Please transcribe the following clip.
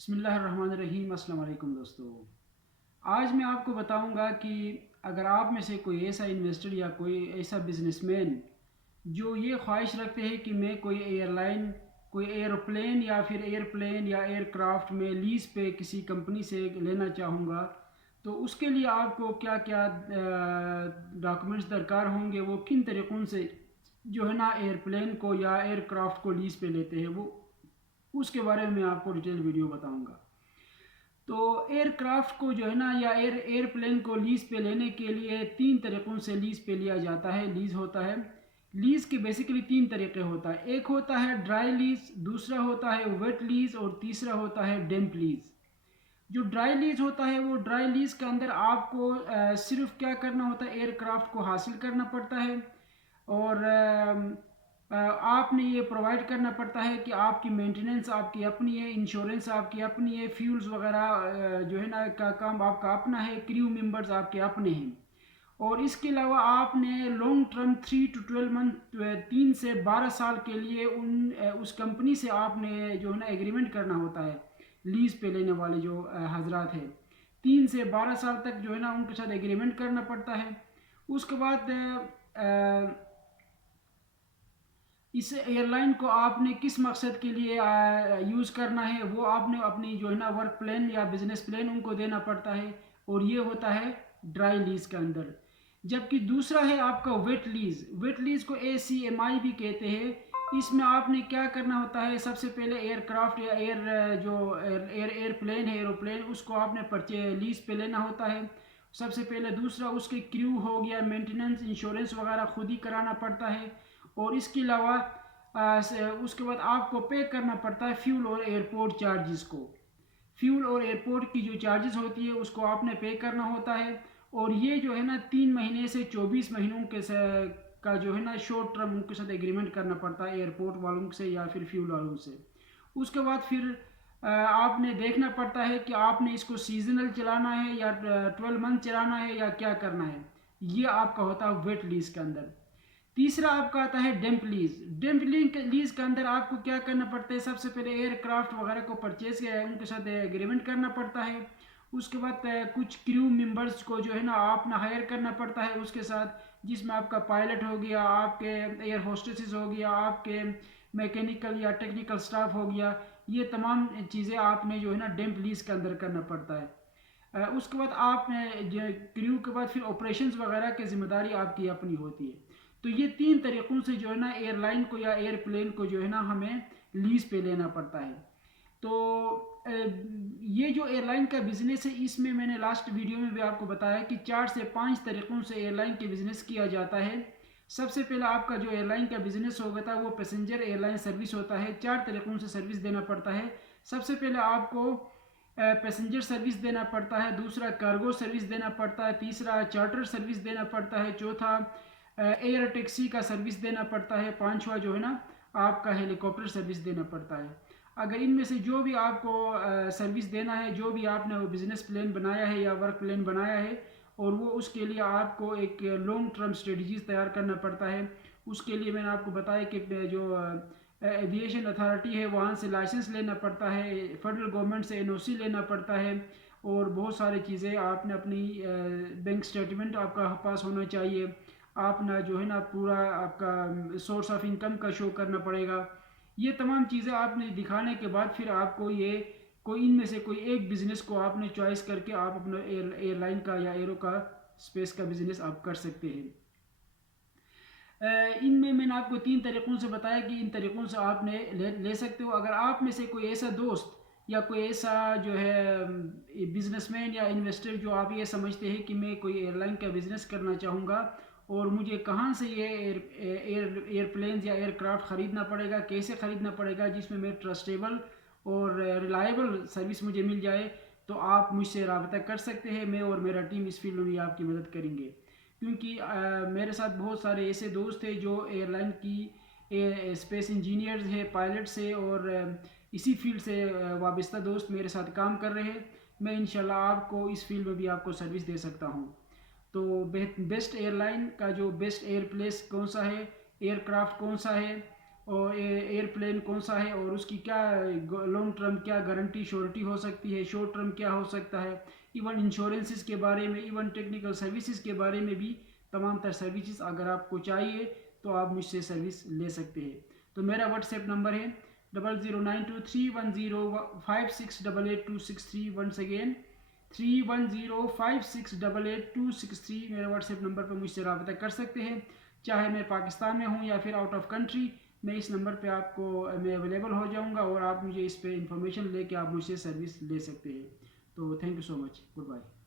بسم اللہ الرحمن الرحیم۔ السلام علیکم دوستو، آج میں آپ کو بتاؤں گا کہ اگر آپ میں سے کوئی ایسا انویسٹر یا کوئی ایسا بزنس مین جو یہ خواہش رکھتے ہیں کہ میں کوئی ایئر لائن، کوئی ایروپلین یا پھر ایئر پلین یا ایئر کرافٹ میں لیز پہ کسی کمپنی سے لینا چاہوں گا، تو اس کے لیے آپ کو کیا کیا ڈاکومنٹس درکار ہوں گے، وہ کن طریقوں سے جو ہے نا ایئرپلین کو یا ایئر کرافٹ کو لیز پہ لیتے ہیں، وہ اس کے بارے میں آپ کو ڈیٹیل ویڈیو بتاؤں گا۔ تو ایئر کرافٹ کو جو ہے نا یا ایئر پلین کو لیز پہ لینے کے لیے تین طریقوں سے لیز پہ لیا جاتا ہے، لیز ہوتا ہے۔ لیز کے بیسیکلی تین طریقے ہوتا ہے، ایک ہوتا ہے ڈرائی لیز، دوسرا ہوتا ہے ویٹ لیز اور تیسرا ہوتا ہے ڈیمپ لیز۔ جو ڈرائی لیز ہوتا ہے، وہ ڈرائی لیز کے اندر آپ کو صرف کیا کرنا ہوتا ہے، ایئر کرافٹ کو حاصل کرنا پڑتا ہے اور آپ نے یہ پرووائڈ کرنا پڑتا ہے کہ آپ کی مینٹیننس آپ کی اپنی ہے، انشورنس آپ کی اپنی ہے، فیولز وغیرہ جو ہے نا کا کام آپ کا اپنا ہے، کریو ممبرز آپ کے اپنے ہیں۔ اور اس کے علاوہ آپ نے لانگ ٹرم 3 to 12 منتھ 3 سے 12 سال کے لیے اس کمپنی سے آپ نے جو ہے نا ایگریمنٹ کرنا ہوتا ہے، لیز پہ لینے والے جو حضرات ہیں 3 سے 12 سال تک جو ہے نا ان کے ساتھ ایگریمنٹ کرنا پڑتا ہے۔ اس کے بعد اس ایئر لائن کو آپ نے کس مقصد کے لیے یوز کرنا ہے، وہ آپ نے اپنی جو ہے نا ورک پلان یا بزنس پلان ان کو دینا پڑتا ہے، اور یہ ہوتا ہے ڈرائی لیز کے اندر۔ جبکہ دوسرا ہے آپ کا ویٹ لیز، ویٹ لیز کو ACMI بھی کہتے ہیں۔ اس میں آپ نے کیا کرنا ہوتا ہے، سب سے پہلے ایئر کرافٹ یا ایئر پلین ہے، ایروپلین، اس کو آپ نے لیز پہ لینا ہوتا ہے سب سے پہلے۔ دوسرا اس کے کریو ہو گیا، مینٹیننس انشورنس وغیرہ خود ہی کرانا پڑتا ہے، اور اس کے علاوہ اس کے بعد آپ کو پے کرنا پڑتا ہے فیول اور ایئرپورٹ چارجز کو۔ فیول اور ایئرپورٹ کی جو چارجز ہوتی ہے اس کو آپ نے پے کرنا ہوتا ہے، اور یہ جو ہے نا 3 مہینے سے 24 مہینوں کے کا جو ہے نا شارٹ ٹرم ان کے ساتھ ایگریمنٹ کرنا پڑتا ہے، ایئرپورٹ والوں سے یا پھر فیول والوں سے۔ اس کے بعد پھر آپ نے دیکھنا پڑتا ہے کہ آپ نے اس کو سیزنل چلانا ہے یا 12 منتھ چلانا ہے یا کیا کرنا ہے، یہ آپ کا ہوتا ہے ویٹ لیز کے اندر۔ تیسرا آپ کا آتا ہے ڈیمپ لیز۔ ڈیمپ لیز کے اندر آپ کو کیا کرنا پڑتا ہے، سب سے پہلے ایئر کرافٹ وغیرہ کو پرچیز ان کے ساتھ ایگریمنٹ کرنا پڑتا ہے۔ اس کے بعد کچھ کریو ممبرز کو جو ہے نا آپ نے ہائر کرنا پڑتا ہے اس کے ساتھ، جس میں آپ کا پائلٹ ہو گیا، آپ کے ایئر ہوسٹسز ہو گیا، آپ کے میکینیکل یا ٹیکنیکل سٹاف ہو گیا، یہ تمام چیزیں آپ نے جو ہے نا ڈیمپ لیز کے اندر کرنا پڑتا ہے۔ اس کے بعد آپ کریو کے بعد پھر آپریشنز وغیرہ کی ذمہ داری آپ کی اپنی ہوتی ہے۔ تو یہ تین طریقوں سے جو ہے نا ایئر لائن کو یا ایئر پلین کو جو ہے نا ہمیں لیز پہ لینا پڑتا ہے۔ تو یہ جو ایئر لائن کا بزنس ہے، اس میں نے لاسٹ ویڈیو میں بھی آپ کو بتایا کہ 4 سے 5 طریقوں سے ایئر لائن کے بزنس کیا جاتا ہے۔ سب سے پہلا آپ کا جو ایئر لائن کا بزنس ہوگا تھا وہ پیسنجر ایئر لائن سروس ہوتا ہے، 4 طریقوں سے سروس دینا پڑتا ہے۔ سب سے پہلے آپ کو پیسنجر سروس دینا پڑتا ہے، دوسرا کارگو سروس دینا پڑتا ہے، تیسرا چارٹر سروس دینا پڑتا ہے، چوتھا ایئر ٹیکسی کا سروس دینا پڑتا ہے، پانچواں جو ہے نا آپ کا ہیلی کاپٹر سروس دینا پڑتا ہے۔ اگر ان میں سے جو بھی آپ کو سروس دینا ہے، جو بھی آپ نے وہ بزنس پلان بنایا ہے یا ورک پلان بنایا ہے، اور وہ اس کے لیے آپ کو ایک لانگ ٹرم اسٹریٹجیز تیار کرنا پڑتا ہے۔ اس کے لیے میں نے آپ کو بتایا کہ جو ایویشن اتھارٹی ہے وہاں سے لائسنس لینا پڑتا ہے، فیڈرل گورنمنٹ سے NOC لینا پڑتا ہے، اور بہت ساری چیزیں آپ نے اپنی بینک سٹیٹمنٹ آپ کا پاس ہونا چاہیے، آپ نے جو ہے نا پورا آپ کا سورس آف انکم کا شو کرنا پڑے گا۔ یہ تمام چیزیں آپ نے دکھانے کے بعد پھر آپ کو کوئی ان میں سے کوئی ایک بزنس کو آپ نے چوائس کر کے آپ اپنا ایئر لائن کا یا ایرو کا اسپیس کا بزنس آپ کر سکتے ہیں۔ ان میں نے آپ کو 3 طریقوں سے بتایا کہ ان طریقوں سے آپ نے لے سکتے ہو۔ اگر آپ میں سے کوئی ایسا دوست یا کوئی ایسا جو ہے بزنس مین یا انویسٹر جو آپ یہ سمجھتے ہیں کہ میں کوئی ایئر لائن کا بزنس کرنا چاہوں گا، اور مجھے کہاں سے یہ ایئر پلینز یا ایئر کرافٹ خریدنا پڑے گا، کیسے خریدنا پڑے گا جس میں میں ٹرسٹیبل اور ریلائبل سروس مجھے مل جائے، تو آپ مجھ سے رابطہ کر سکتے ہیں۔ میں اور میرا ٹیم اس فیلڈ میں آپ کی مدد کریں گے، کیونکہ میرے ساتھ بہت سارے ایسے دوست ہیں جو ایئر لائن کی اسپیس انجینئرز ہیں، پائلٹس ہیں، اور اسی فیلڈ سے وابستہ دوست میرے ساتھ کام کر رہے ہیں۔ میں انشاءاللہ آپ کو اس فیلڈ میں بھی آپ کو سروس دے سکتا ہوں۔ تو بیسٹ ایئر لائن کا جو بیسٹ ایئر پلیس کون سا ہے، ایئر کرافٹ کون سا ہے، اور ایئر پلین کون سا ہے اور اس کی کیا لانگ ٹرم کیا گارنٹی شورٹی ہو سکتی ہے، شارٹ ٹرم کیا ہو سکتا ہے، ایون انشورنسز کے بارے میں، ایون ٹیکنیکل سروسز کے بارے میں بھی تمام تر سروسز اگر آپ کو چاہیے تو آپ مجھ سے سروس لے سکتے ہیں۔ تو میرا واٹس ایپ نمبر ہے 0092310568826 ونس اگین 3105688263 میرے واٹس ایپ نمبر پر مجھ سے رابطہ کر سکتے ہیں، چاہے میں پاکستان میں ہوں یا پھر آؤٹ آف کنٹری، میں اس نمبر پہ آپ کو میں اویلیبل ہو جاؤں گا اور آپ مجھے اس پہ انفارمیشن لے کے آپ مجھ سے سروس لے سکتے ہیں۔ تو thank you so much, good bye.